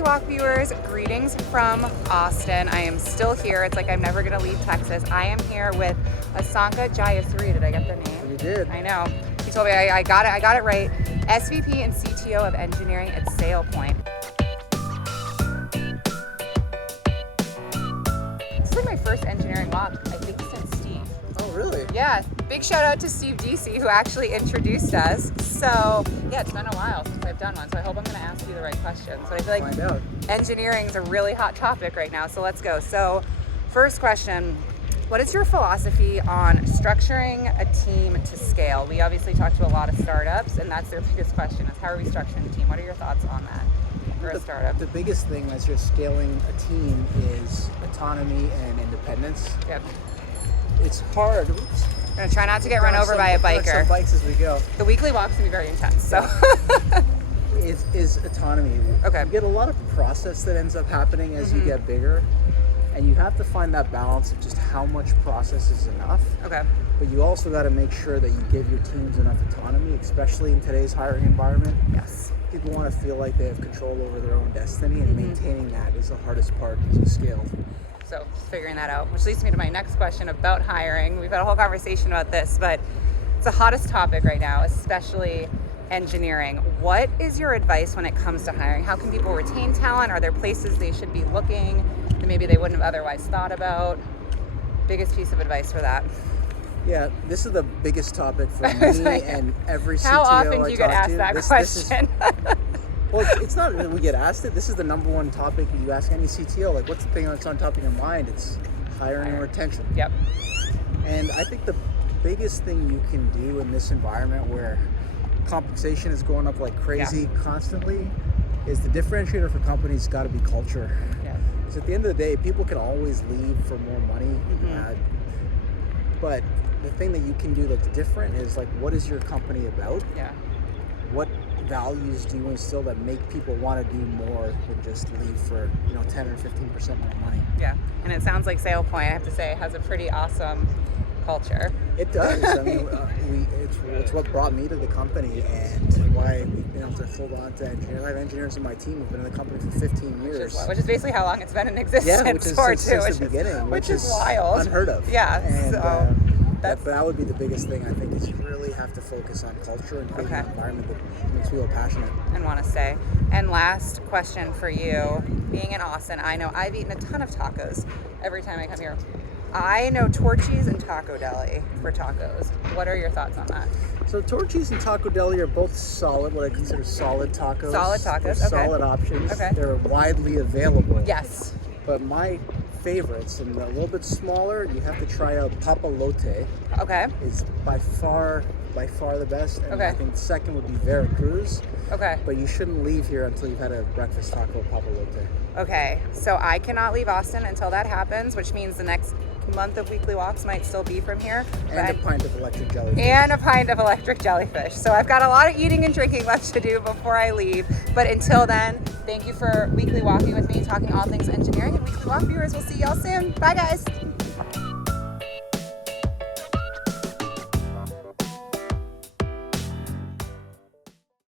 Weekly Walk viewers, greetings from Austin. I am still here. It's like I'm never going to leave Texas. I am here with Asanka Jayasuriya. Did I get the name? You did. I know. He told me I got it right. SVP and CTO of engineering at SailPoint. This is like my first engineering walk, I think, since Steve. Oh, really? Yeah, big shout out to Stephen Deasy who actually introduced us. So yeah, it's been a while since I've done one, so I hope I'm going to ask you the right questions. But I feel like engineering is a really hot topic right now, so let's go. So first question, what is your philosophy on structuring a team to scale? We obviously talk to a lot of startups, and that's their biggest question is how are we structuring a team? What are your thoughts on that for a startup? The biggest thing as you're scaling a team is autonomy and independence. Yep. It's hard. Oops. I'm going to try not to get run over by a biker. Some bikes as we go. The weekly walks can be very intense, so. is autonomy. Okay. You get a lot of process that ends up happening as you get bigger, and you have to find that balance of just how much process is enough. Okay. But you also got to make sure that you give your teams enough autonomy, especially in today's hiring environment. Yes. People want to feel like they have control over their own destiny, and maintaining that is the hardest part as you scale. So figuring that out, which leads me to my next question about hiring. We've had a whole conversation about this, but it's the hottest topic right now, especially engineering. What is your advice when it comes to hiring? How can people retain talent? Are there places they should be looking that maybe they wouldn't have otherwise thought about? Biggest piece of advice for that. Yeah, this is the biggest topic for me and every CTO How often do you get asked that question? Well, it's not that we get asked it. This is the number one topic you ask any CTO. Like, what's the thing that's on top of your mind? It's hiring and retention. Yep. And I think the biggest thing you can do in this environment where compensation is going up like crazy constantly is the differentiator for companies got to be culture. Yeah. Because at the end of the day, people can always leave for more money. But the thing that you can do that's different is like, what is your company about? Yeah. What values do you instill that make people want to do more than just leave for 10 or 15% more money? Yeah, and it sounds like SailPoint, I have to say, has a pretty awesome culture. It does. I mean, it's what brought me to the company and why we've been able to hold on to engineers. I have engineers in my team who've been in the company for 15 years. Which is basically how long it's been in existence since the beginning, which is wild. Unheard of. Yeah, and, that would be the biggest thing, I think, is you really have to focus on culture and creating an environment that makes people passionate. And want to stay. And last question for you, being in Austin, I know I've eaten a ton of tacos every time I come here. I know Torchy's and Taco Deli for tacos. What are your thoughts on that? So Torchy's and Taco Deli are both solid, what I consider solid tacos. Solid tacos, They're solid options. Okay. They're widely available. Yes. But my favorites, and a little bit smaller, you have to try out Papalote. Okay. Is by far the best. And I think the second would be Veracruz. Okay. But you shouldn't leave here until you've had a breakfast taco at Papalote. Okay. So I cannot leave Austin until that happens, which means the next month of weekly walks might still be from here. And a pint of electric jellyfish. So I've got a lot of eating and drinking left to do before I leave. But until then, thank you for weekly walking with me, talking all things engineering. And weekly walk viewers, we'll see y'all soon. Bye, guys.